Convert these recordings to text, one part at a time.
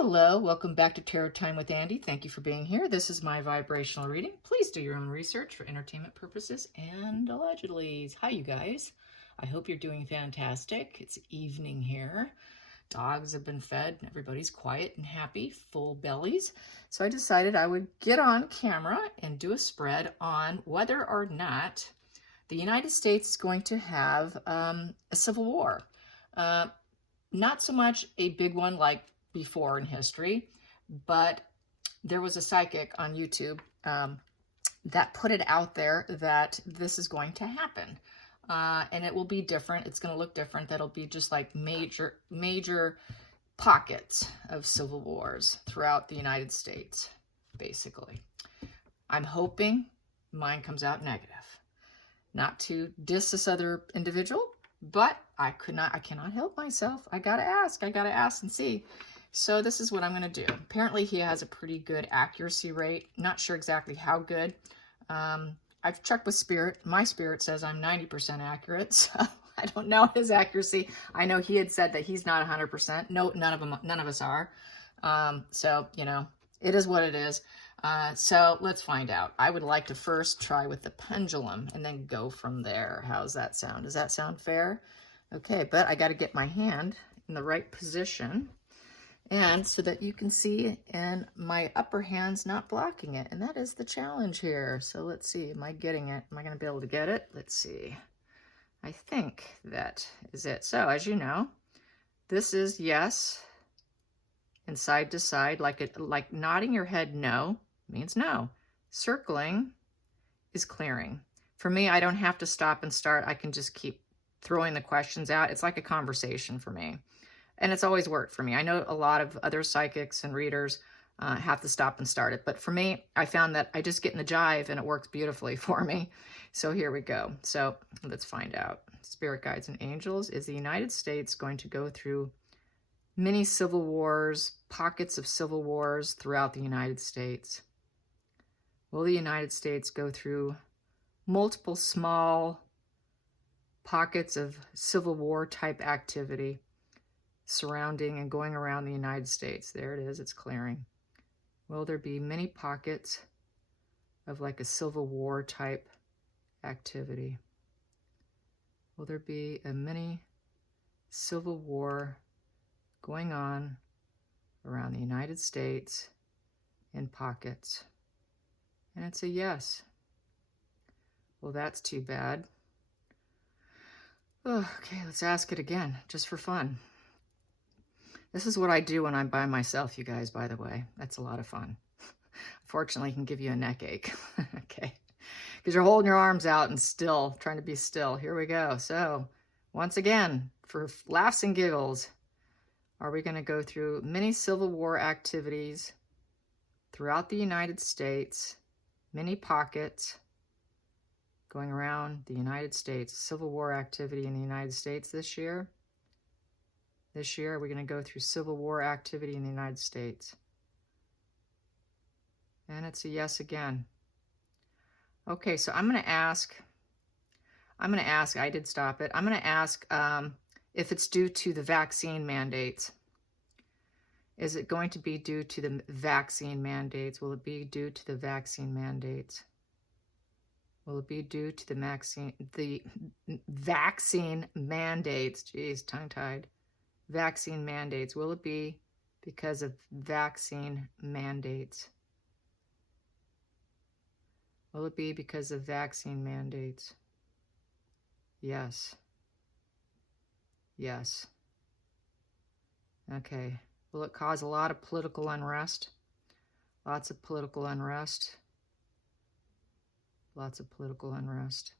Hello, welcome back to Tarot Time with Andy. Thank you for being here. This is my vibrational reading. Please do your own research for entertainment purposes and allegedly. Hi, you guys. I hope you're doing fantastic. It's evening here. Dogs have been fed. Everybody's quiet and happy, full bellies. So I decided I would get on camera and do a spread on whether or not the United States is going to have a civil war. Not so much a big one like before in history, but there was a psychic on YouTube that put it out there that this is going to happen. And it will be different. It's going to look different. That'll be just like major pockets of civil wars throughout the United States, basically. I'm hoping mine comes out negative. Not to diss this other individual, but I cannot help myself. I gotta ask and see. So this is what I'm gonna do. Apparently he has a pretty good accuracy rate. Not sure exactly how good. I've checked with Spirit. My Spirit says I'm 90% accurate, so I don't know his accuracy. I know he had said that he's not 100%. No, none of us are. So, you know, it is what it is. So let's find out. I would like to first try with the pendulum and then go from there. How's that sound? Does that sound fair? Okay, but I got to get my hand in the right position and so that you can see, and my upper hand's not blocking it. And that is the challenge here. So let's see, am I getting it? Am I going to be able to get it? Let's see. I think that is it. So as you know, this is yes and side to side, like nodding your head no means no. Circling is clearing. For me, I don't have to stop and start. I can just keep throwing the questions out. It's like a conversation for me. And it's always worked for me. I know a lot of other psychics and readers have to stop and start it. But for me, I found that I just get in the jive and it works beautifully for me. So here we go. So let's find out. Spirit guides and angels. Is the United States going to go through many civil wars, pockets of civil wars throughout the United States? Will the United States go through multiple small pockets of civil war type activity surrounding and going around the United States? There it is, it's clearing. Will there be many pockets of like a civil war type activity? Will there be a mini civil war going on around the United States in pockets? And it's a yes. Well, that's too bad. Oh, okay, let's ask it again, just for fun. This is what I do when I'm by myself, you guys, by the way. That's a lot of fun. Unfortunately, it can give you a neck ache. Okay, because you're holding your arms out and still, trying to be still. Here we go. So, once again, for laughs and giggles, are we going to go through many civil war activities throughout the United States, many pockets going around the United States, civil war activity in the United States this year? This year, we're going to go through civil war activity in the United States. And it's a yes again. Okay, so I'm going to ask, I did stop it. I'm going to ask if it's due to the vaccine mandates. Is it going to be due to the vaccine mandates? Will it be due to the vaccine mandates? Will it be due to the vaccine mandates? Geez, tongue-tied. Vaccine mandates. Will it be because of vaccine mandates? Will it be because of vaccine mandates? Yes. Yes. Okay. Will it cause a lot of political unrest? Lots of political unrest. Lots of political unrest.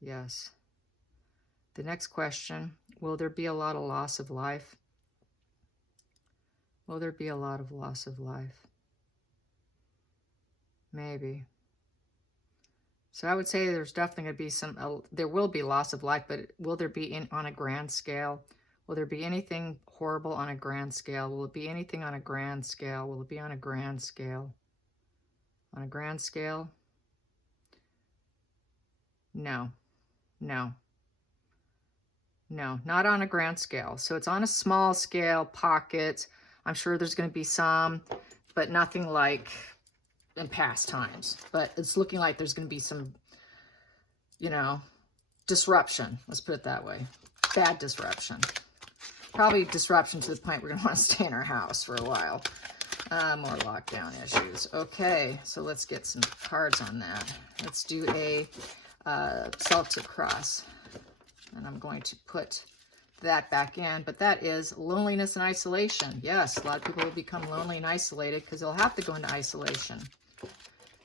Yes. The next question, will there be a lot of loss of life? Will there be a lot of loss of life? Maybe. So I would say there's definitely going to be there will be loss of life, but will there be on a grand scale? Will there be anything horrible on a grand scale? Will it be anything on a grand scale? Will it be on a grand scale? On a grand scale? No. No. No, not on a grand scale. So it's on a small scale, pockets. I'm sure there's going to be some, but nothing like in past times. But it's looking like there's going to be some, you know, disruption. Let's put it that way. Bad disruption. Probably disruption to the point we're going to want to stay in our house for a while. More lockdown issues. Okay, so let's get some cards on that. Let's do a Celtic cross. And I'm going to put that back in, but that is loneliness and isolation. Yes, a lot of people will become lonely and isolated because they'll have to go into isolation.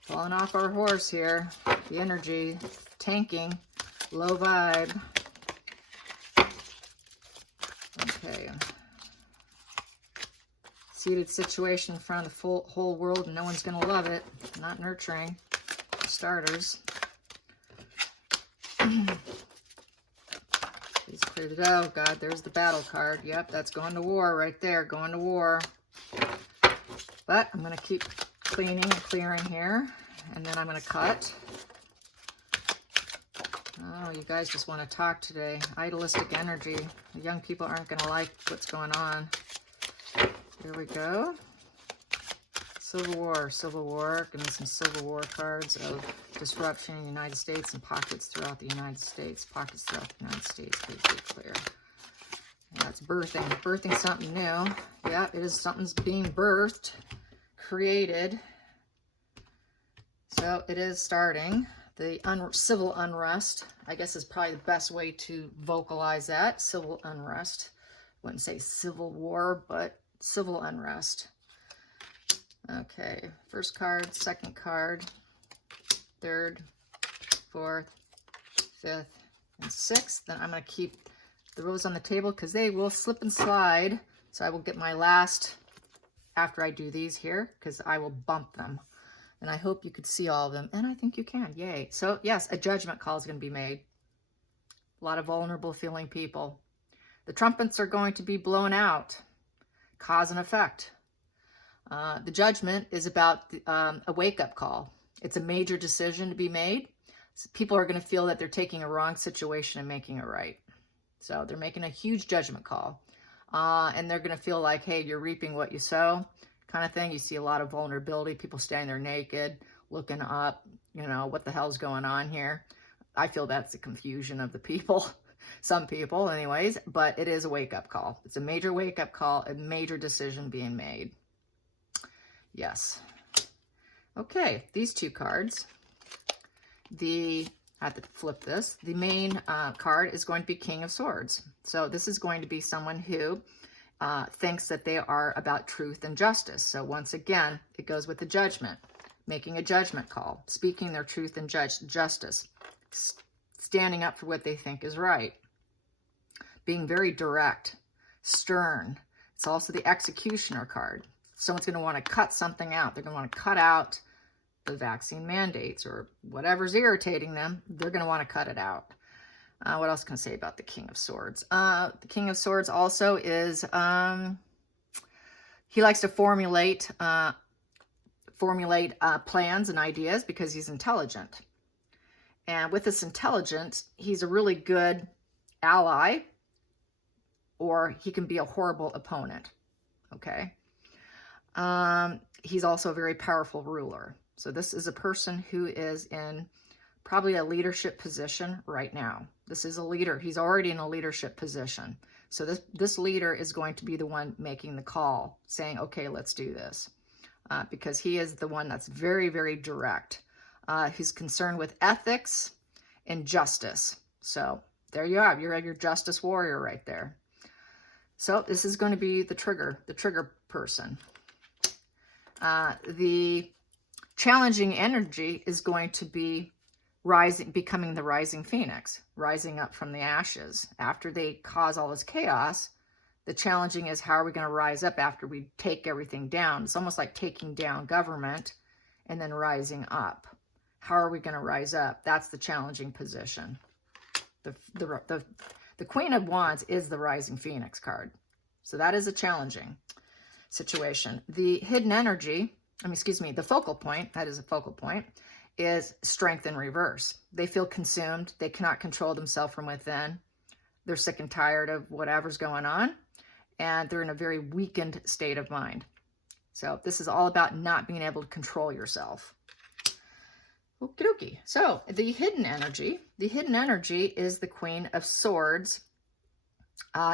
Falling off our horse here. The energy, tanking, low vibe. Okay. Seated situation in front of the whole world and no one's going to love it. Not nurturing, for starters. Please clear it out. God, there's the battle card. Yep, that's going to war right there. Going to war. But I'm going to keep cleaning and clearing here. And then I'm going to cut. Oh, you guys just want to talk today. Idealistic energy. The young people aren't going to like what's going on. Here we go. Civil War. Civil War. Give me some Civil War cards of disruption in the United States and pockets throughout the United States. Pockets throughout the United States. Please be clear. That's birthing. Birthing something new. Yeah, it is something's being birthed, created. So it is starting. The civil unrest, I guess, is probably the best way to vocalize that. Civil unrest. I wouldn't say civil war, but civil unrest. Okay, first card, second card, third, fourth, fifth, and sixth. Then I'm going to keep the rows on the table because they will slip and slide. So I will get my last after I do these here because I will bump them. And I hope you could see all of them. And I think you can. Yay. So yes, a judgment call is going to be made. A lot of vulnerable feeling people. The trumpets are going to be blown out. Cause and effect. The judgment is about a wake-up call. It's a major decision to be made. So people are going to feel that they're taking a wrong situation and making it right. So they're making a huge judgment call. And they're going to feel like, hey, you're reaping what you sow kind of thing. You see a lot of vulnerability, people standing there naked, looking up, you know, what the hell's going on here? I feel that's the confusion of the people. Some people anyways, but it is a wake-up call. It's a major wake-up call, a major decision being made. Yes. Okay, these two cards. I have to flip this. The main card is going to be King of Swords. So this is going to be someone who thinks that they are about truth and justice. So once again, it goes with the judgment, making a judgment call, speaking their truth and justice, standing up for what they think is right, being very direct, stern. It's also the executioner card. Someone's going to want to cut something out. They're going to want to cut out the vaccine mandates or whatever's irritating them. They're going to want to cut it out. What else can I say about the King of Swords? The King of Swords also is, he likes to formulate plans and ideas because he's intelligent. And with this intelligence, he's a really good ally, or he can be a horrible opponent, okay? He's also a very powerful ruler. So this is a person who is in probably a leadership position right now. This is a leader. He's already in a leadership position. So this leader is going to be the one making the call, saying, okay, let's do this. Because he is the one that's very, very direct. He's concerned with ethics and justice. So there you are. You're your justice warrior right there. So this is going to be the trigger person. The challenging energy is going to be becoming the rising phoenix, rising up from the ashes. After they cause all this chaos, the challenging is, how are we going to rise up after we take everything down? It's almost like taking down government and then rising up. How are we going to rise up? That's the challenging position. The Queen of Wands is the rising phoenix card. So that is a challenging situation. The hidden energy, the focal point, that is a focal point, is strength in reverse. They feel consumed. They cannot control themselves from within. They're sick and tired of whatever's going on, and they're in a very weakened state of mind. So this is all about not being able to control yourself. Okie dokie. So the hidden energy is the Queen of Swords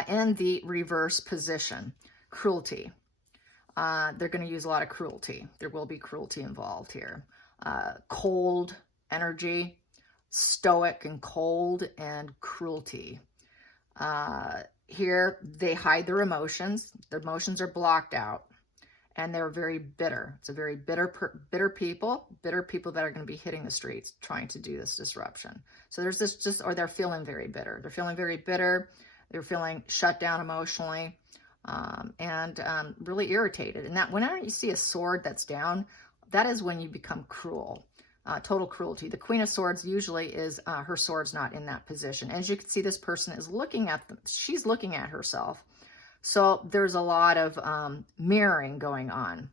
in the reverse position. Cruelty. They're going to use a lot of cruelty. There will be cruelty involved here. Cold energy, stoic and cold, and cruelty. Here, they hide their emotions. Their emotions are blocked out, and they're very bitter. It's a very bitter people that are going to be hitting the streets trying to do this disruption. So there's this or they're feeling very bitter. They're feeling very bitter. They're feeling shut down emotionally, and really irritated. And that whenever you see a sword that's down, that is when you become cruel. Total cruelty. The Queen of Swords usually is her sword's not in that position. As you can see, this person is looking at them. She's looking at herself. So there's a lot of mirroring going on.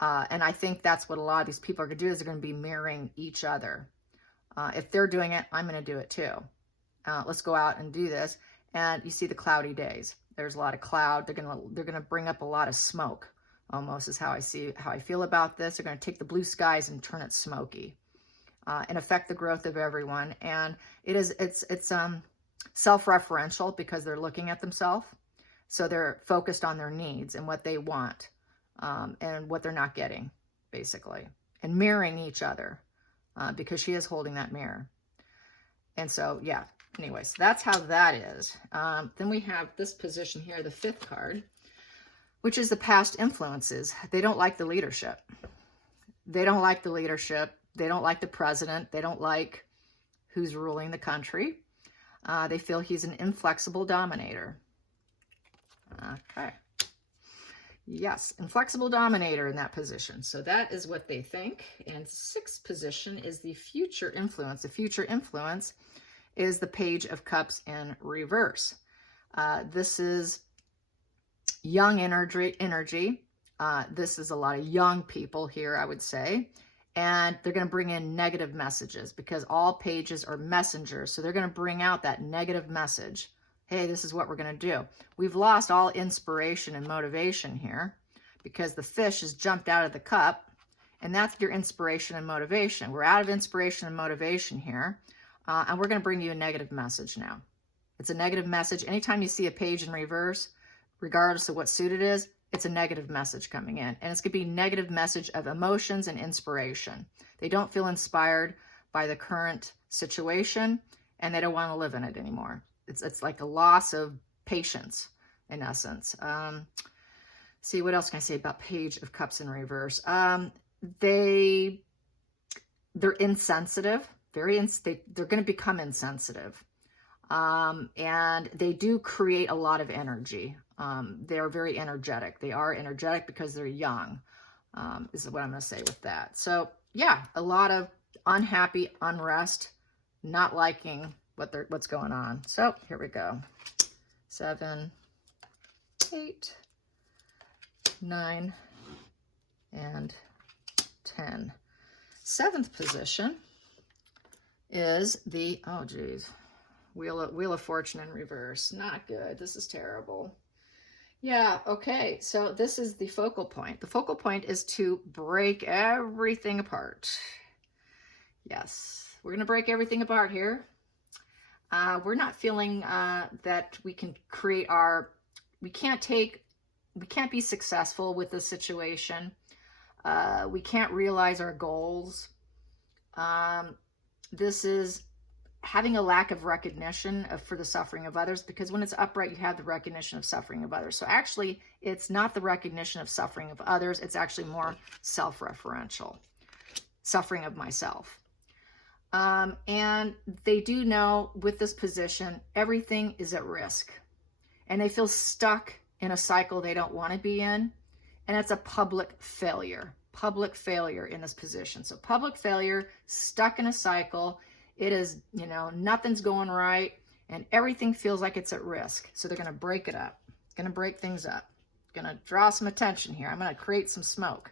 And I think that's what a lot of these people are going to do, is they're going to be mirroring each other. If they're doing it, I'm going to do it too. Let's go out and do this. And you see the cloudy days. There's a lot of cloud. They're going to bring up a lot of smoke. Almost is how I feel about this. They're going to take the blue skies and turn it smoky, and affect the growth of everyone. And it's self-referential, because they're looking at themselves. So they're focused on their needs and what they want, and what they're not getting, basically, and mirroring each other, because she is holding that mirror. And so, yeah, anyways, that's how that is. Then we have this position here, the 5th card, which is the past influences. They don't like the leadership. They don't like the leadership. They don't like the president. They don't like who's ruling the country. They feel he's an inflexible dominator. Okay. Yes, inflexible dominator in that position. So that is what they think. And 6th position is the future influence. The future influence is the Page of Cups in reverse. This is young energy. This is a lot of young people here, I would say. And they're going to bring in negative messages, because all pages are messengers. So they're going to bring out that negative message. Hey, this is what we're going to do. We've lost all inspiration and motivation here, because the fish has jumped out of the cup, and that's your inspiration and motivation. We're out of inspiration and motivation here, and we're going to bring you a negative message now. It's a negative message. Anytime you see a page in reverse, regardless of what suit it is, it's a negative message coming in. And it's going to be a negative message of emotions and inspiration. They don't feel inspired by the current situation, and they don't want to live in it anymore. It's like a loss of patience, in essence. See, what else can I say about Page of Cups in reverse? They're insensitive. They're going to become insensitive. And they do create a lot of energy. They're very energetic. They are energetic because they're young, is what I'm going to say with that. So yeah, a lot of unhappy, unrest, not liking what's going on. So here we go. 7, 8, 9, and 10. 7th position is the, oh geez, Wheel of Fortune in reverse. Not good. This is terrible. Yeah, okay. So this is the focal point. The focal point is to break everything apart. Yes, we're going to break everything apart here. We're not feeling that we can create we can't be successful with this situation. We can't realize our goals. This is having a lack of recognition for the suffering of others, because when it's upright, you have the recognition of suffering of others. So actually, it's not the recognition of suffering of others. It's actually more self-referential, suffering of myself. And they do know with this position, everything is at risk, and they feel stuck in a cycle they don't want to be in. And it's a public failure in this position. So public failure, stuck in a cycle. It is, nothing's going right, and everything feels like it's at risk. So they're going to break it up, going to break things up, going to draw some attention here. I'm going to create some smoke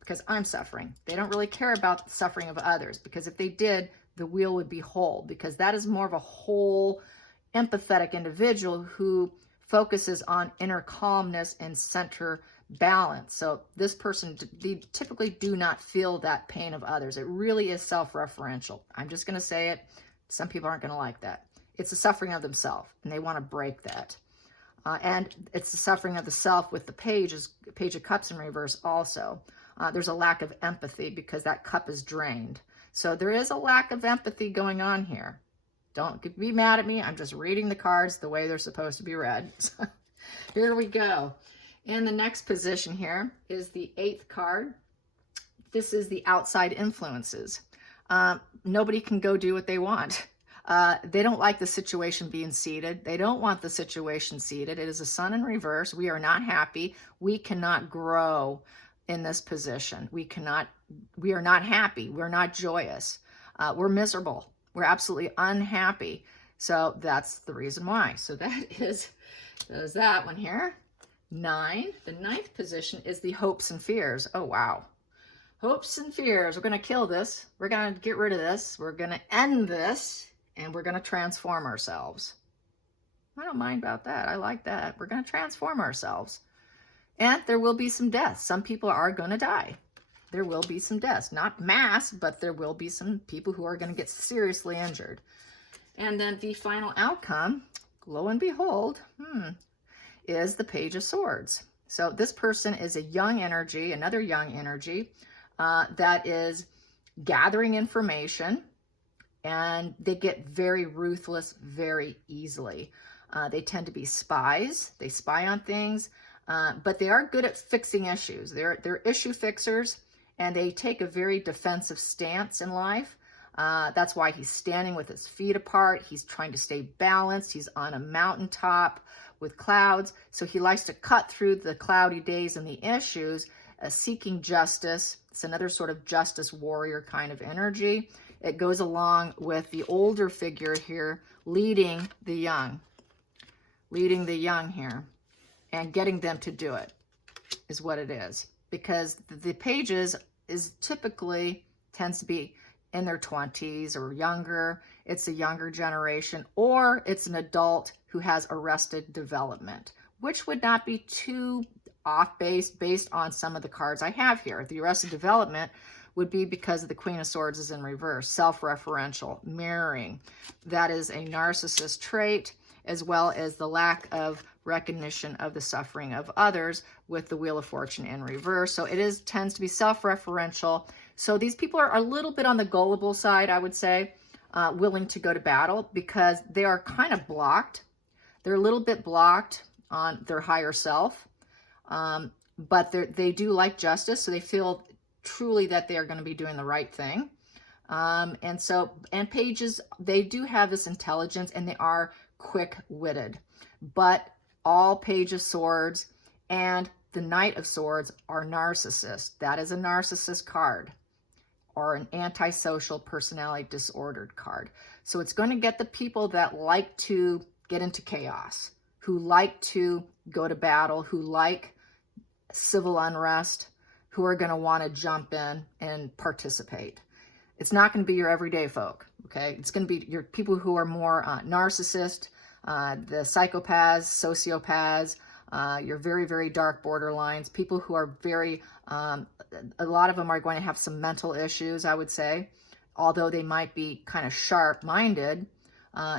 because I'm suffering. They don't really care about the suffering of others, because if they did, the wheel would be whole, because that is more of a whole empathetic individual who focuses on inner calmness and center balance. So this person, they typically do not feel that pain of others. It really is self-referential. I'm just going to say it. Some people aren't going to like that. It's the suffering of themselves, and they want to break that. And it's the suffering of the self with the Page of Cups in reverse also. There's a lack of empathy because that cup is drained. So there is a lack of empathy going on here. Don't be mad at me. I'm just reading the cards the way they're supposed to be read. So here we go. In the next position here is the 8th card. This is the outside influences. Nobody can go do what they want. They don't like the situation being seated. They don't want the situation seated. It is a Sun in reverse. We are not happy. We cannot grow in this position. We are not happy. We're not joyous. We're miserable. We're absolutely unhappy. So that's the reason why. So there's that one here. 9. The 9th position is the hopes and fears. Oh, wow. Hopes and fears. We're going to kill this. We're going to get rid of this. We're going to end this. And we're going to transform ourselves. I don't mind about that. I like that. We're going to transform ourselves. And there will be some deaths. Some people are going to die. There will be some deaths. Not mass, but there will be some people who are going to get seriously injured. And then the final outcome, lo and behold, is the Page of Swords. So this person is a young energy, another young energy, that is gathering information. And they get very ruthless very easily. They tend to be spies. They spy on things, but they are good at fixing issues. They're issue fixers, and they take a very defensive stance in life. That's why he's standing with his feet apart. He's trying to stay balanced. He's on a mountaintop with clouds. So he likes to cut through the cloudy days and the issues, seeking justice. It's another sort of justice warrior kind of energy. It goes along with the older figure here, leading the young here, and getting them to do it is what it is. Because the Pages is typically tends to be in their 20s or younger. It's a younger generation, or it's an adult who has arrested development, which would not be too off based on some of the cards I have here. The arrested development would be because the Queen of Swords is in reverse, self-referential, mirroring. That is a narcissist trait, as well as the lack of recognition of the suffering of others with the Wheel of Fortune in reverse. So it tends to be self-referential. So these people are a little bit on the gullible side, I would say, willing to go to battle because they are kind of blocked. They're a little bit blocked on their higher self, but they do like justice, so they feel truly that they are going to be doing the right thing. And Pages, they do have this intelligence and they are quick-witted, but all Page of Swords and the Knight of Swords are narcissists. That is a narcissist card or an antisocial personality disordered card. So it's going to get the people that like to get into chaos, who like to go to battle, who like civil unrest, who are going to want to jump in and participate. It's not going to be your everyday folk, okay? It's going to be your people who are more narcissist, the psychopaths, sociopaths, your very, very dark borderlines, people who are very, a lot of them are going to have some mental issues, I would say. Although they might be kind of sharp-minded,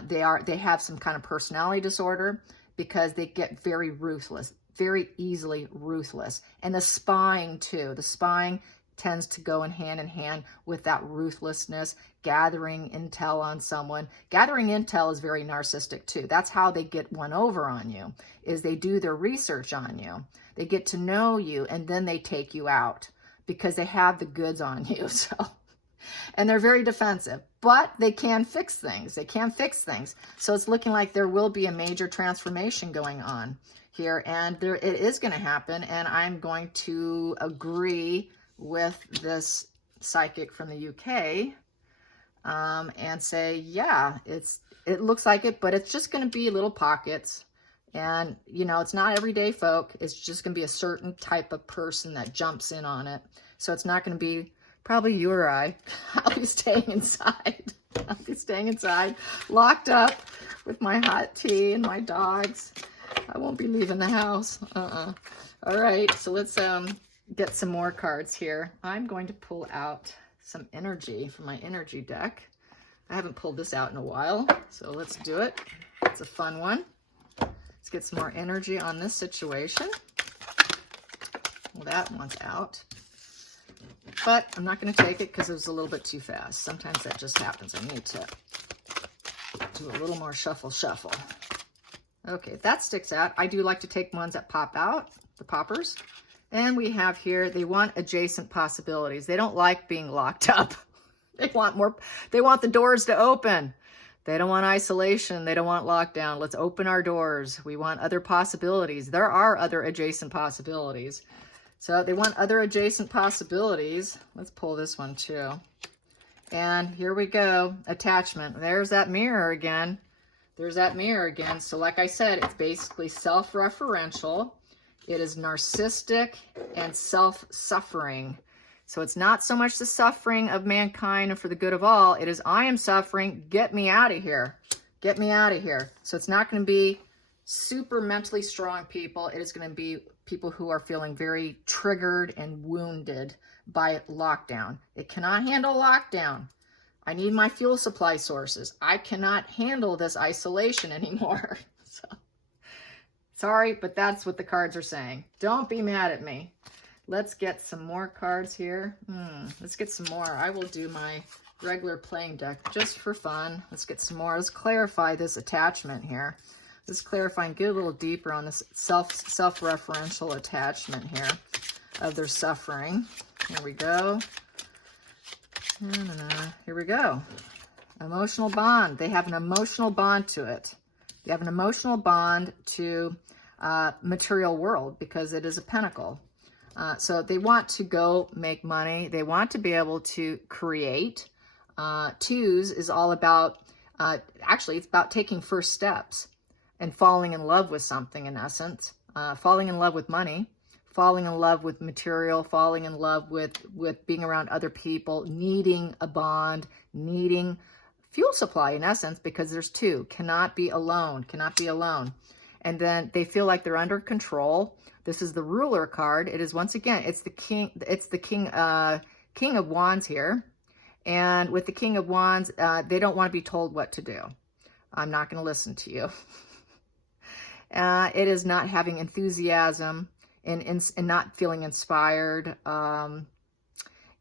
they have some kind of personality disorder because they get very ruthless, very easily ruthless. And the spying too. The spying tends to go in hand with that ruthlessness, gathering intel on someone. Gathering intel is very narcissistic too. That's how they get one over on you, is they do their research on you. They get to know you and then they take you out because they have the goods on you. So, and they're very defensive, but they can fix things. They can fix things. So it's looking like there will be a major transformation going on here, and it is going to happen, and I'm going to agree with this psychic from the UK and say, yeah, it looks like it, but it's just going to be little pockets, and it's not everyday folk. It's just going to be a certain type of person that jumps in on it. So it's not going to be probably you or I. I'll be staying inside. I'll be staying inside, locked up with my hot tea and my dogs. I won't be leaving the house. All right, so let's get some more cards here. I'm going to pull out some energy from my energy deck. I haven't pulled this out in a while, so let's do it. It's a fun one. Let's get some more energy on this situation. Well, that one's out. But I'm not going to take it because it was a little bit too fast. Sometimes that just happens. I need to do a little more shuffle. Okay, that sticks out. I do like to take ones that pop out, the poppers. And we have here, they want adjacent possibilities. They don't like being locked up. They want more, they want the doors to open. They don't want isolation. They don't want lockdown. Let's open our doors. We want other possibilities. There are other adjacent possibilities. So they want other adjacent possibilities. Let's pull this one too. And here we go. Attachment. There's that mirror again. There's that mirror again. So like I said, it's basically self-referential. It is narcissistic and self-suffering. So it's not so much the suffering of mankind and for the good of all. It is, I am suffering. Get me out of here. Get me out of here. So it's not going to be super mentally strong people. It is going to be people who are feeling very triggered and wounded by lockdown. It cannot handle lockdown. I need my fuel supply sources. I cannot handle this isolation anymore. So, sorry, but that's what the cards are saying. Don't be mad at me. Let's get some more cards here. Let's get some more. I will do my regular playing deck just for fun. Let's get some more. Let's clarify this attachment here. Let's clarify and get a little deeper on this self-referential attachment here of their suffering. Here we go. Here we go. Emotional bond. They have an emotional bond to it. They have an emotional bond to material world because it is a pentacle. So they want to go make money. They want to be able to create. Twos is all about, actually, it's about taking first steps and falling in love with something, in essence. Falling in love with money, falling in love with material, falling in love with being around other people, needing a bond, needing fuel supply, in essence, because there's two. Cannot be alone, cannot be alone. And then they feel like they're under control. This is the ruler card. It is, once again, it's the king of wands here. And with the king of wands, they don't want to be told what to do. I'm not going to listen to you. It is not having enthusiasm and not feeling inspired.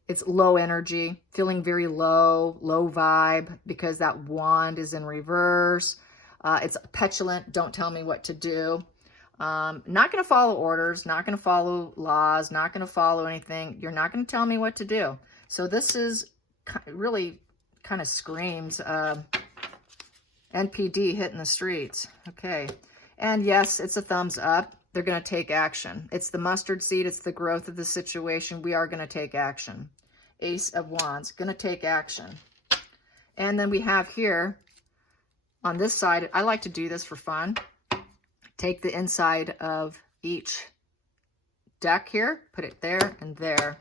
It's low energy, feeling very low vibe because that wand is in reverse. It's petulant. Don't tell me what to do. Not going to follow orders, not going to follow laws, not going to follow anything. You're not going to tell me what to do. So this is really kind of screams NPD hitting the streets. Okay. And yes, it's a thumbs up. They're going to take action. It's the mustard seed. It's the growth of the situation. We are going to take action. Ace of Wands, going to take action. And then we have here on this side, I like to do this for fun. Take the inside of each deck here, put it there and there.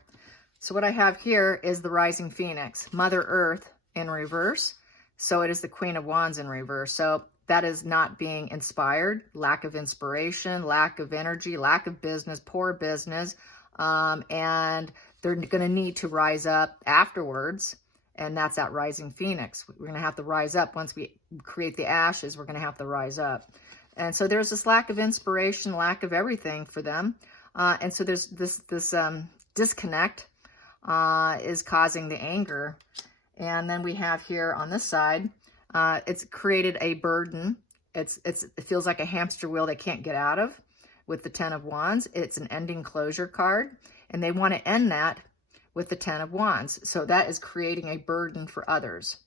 So what I have here is the Rising Phoenix, Mother Earth in reverse. So it is the Queen of Wands in reverse. So that is not being inspired, lack of inspiration, lack of energy, lack of business, poor business. And they're going to need to rise up afterwards. And that's that Rising Phoenix. We're going to have to rise up. Once we create the ashes, we're going to have to rise up. And so there's this lack of inspiration, lack of everything for them. And so there's this disconnect is causing the anger. And then we have here on this side, it's created a burden. It feels like a hamster wheel they can't get out of with the Ten of Wands. It's an ending closure card. And they want to end that with the Ten of Wands. So that is creating a burden for others.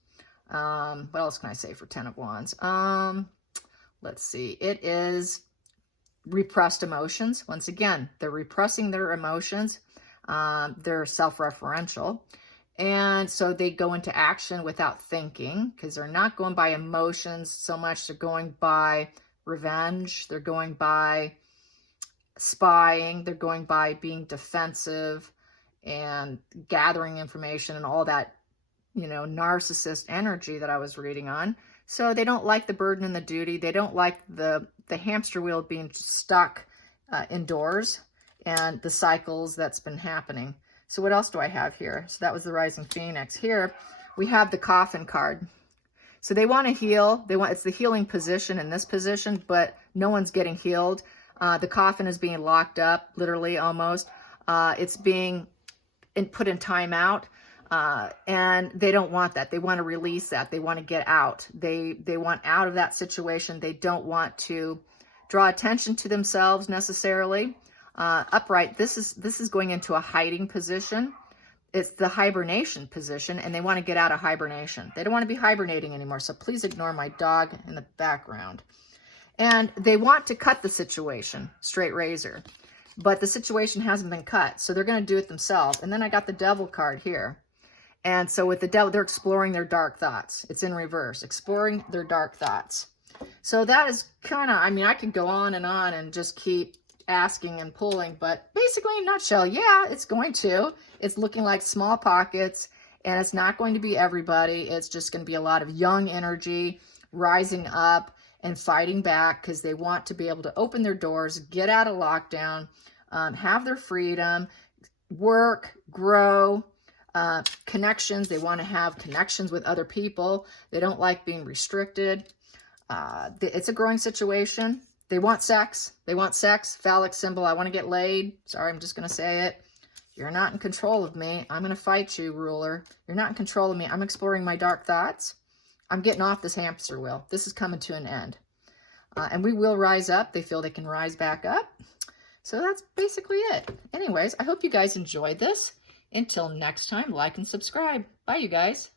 What else can I say for Ten of Wands? Let's see. It is repressed emotions. Once again, they're repressing their emotions. They're self-referential. And so they go into action without thinking because they're not going by emotions so much. They're going by revenge. They're going by spying. They're going by being defensive and gathering information and all that narcissist energy that I was reading on. So they don't like the burden and the duty. They don't like the hamster wheel being stuck indoors and the cycles that's been happening. So what else do I have here? So that was the Rising Phoenix. Here we have the Coffin card. So they want to heal. It's the healing position in this position, but no one's getting healed. The coffin is being locked up, literally almost. It's being put in timeout, and they don't want that. They want to release that. They want to get out. They want out of that situation. They don't want to draw attention to themselves necessarily. Upright, this is going into a hiding position. It's the hibernation position, and they want to get out of hibernation. They don't want to be hibernating anymore, so please ignore my dog in the background. And they want to cut the situation, straight razor. But the situation hasn't been cut, so they're going to do it themselves. And then I got the Devil card here. And so with the Devil, they're exploring their dark thoughts. It's in reverse, exploring their dark thoughts. So that is kind of, I could go on and just keep asking and pulling, but basically in a nutshell, yeah, it's going to. It's looking like small pockets, and it's not going to be everybody. It's just going to be a lot of young energy rising up and fighting back because they want to be able to open their doors, get out of lockdown, have their freedom, work, grow, connections. They want to have connections with other people. They don't like being restricted. It's a growing situation. They want sex. They want sex. Phallic symbol. I want to get laid. Sorry, I'm just going to say it. You're not in control of me. I'm going to fight you, ruler. You're not in control of me. I'm exploring my dark thoughts. I'm getting off this hamster wheel. This is coming to an end. And we will rise up. They feel they can rise back up. So that's basically it. Anyways, I hope you guys enjoyed this. Until next time, like and subscribe. Bye, you guys.